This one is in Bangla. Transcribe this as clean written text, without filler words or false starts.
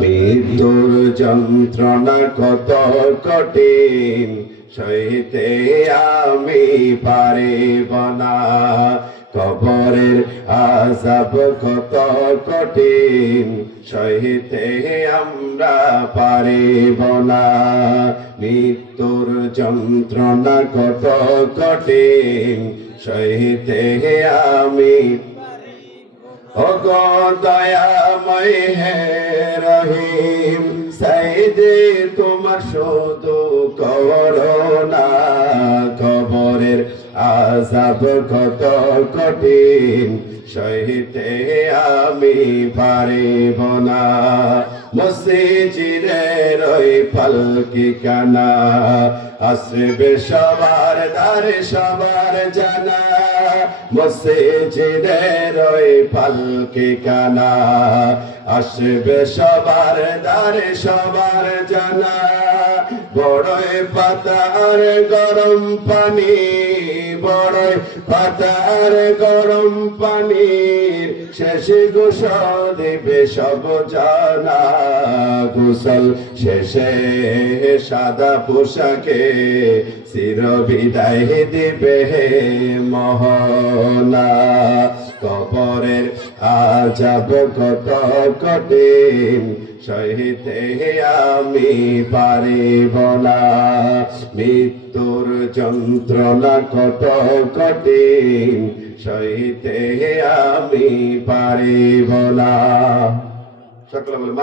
মৃত্যুর যন্ত্রণা কত কঠিন, সইতে আমি পারিব না। কবরের আযাব কত কঠিন, সইতে আমরা পারিব না। মৃত্যুর যন্ত্রণা কত কঠিন, সইতে আমি ওগো দয়াময় হে রহিম, সাইদে তোমার শুধু করুণা। কবরের আযাব কত কঠিন, সইতে আমি পারিব না। মসজিদের ওই পালকি কানা, আসবে সবার দ্বারে সবার জানা। মসজিদের ওই পালকি কানা, আসবে সবার দ্বারে সবার জানা। বড়ই পাতা আর গরম পানি, বড়ই পাতা আর গরম পানির শেষে গোসল দিবে সব জানা। গোসল শেষে সাদা পোশাকে চির বিদায় দিবে মহনা। কবরের আযাব কত কঠিন, সইতে আমি পারিব না। মৃত্যুর যন্ত্রণা কত কঠিন, সইতে আমি পারিব না। সকলে বলে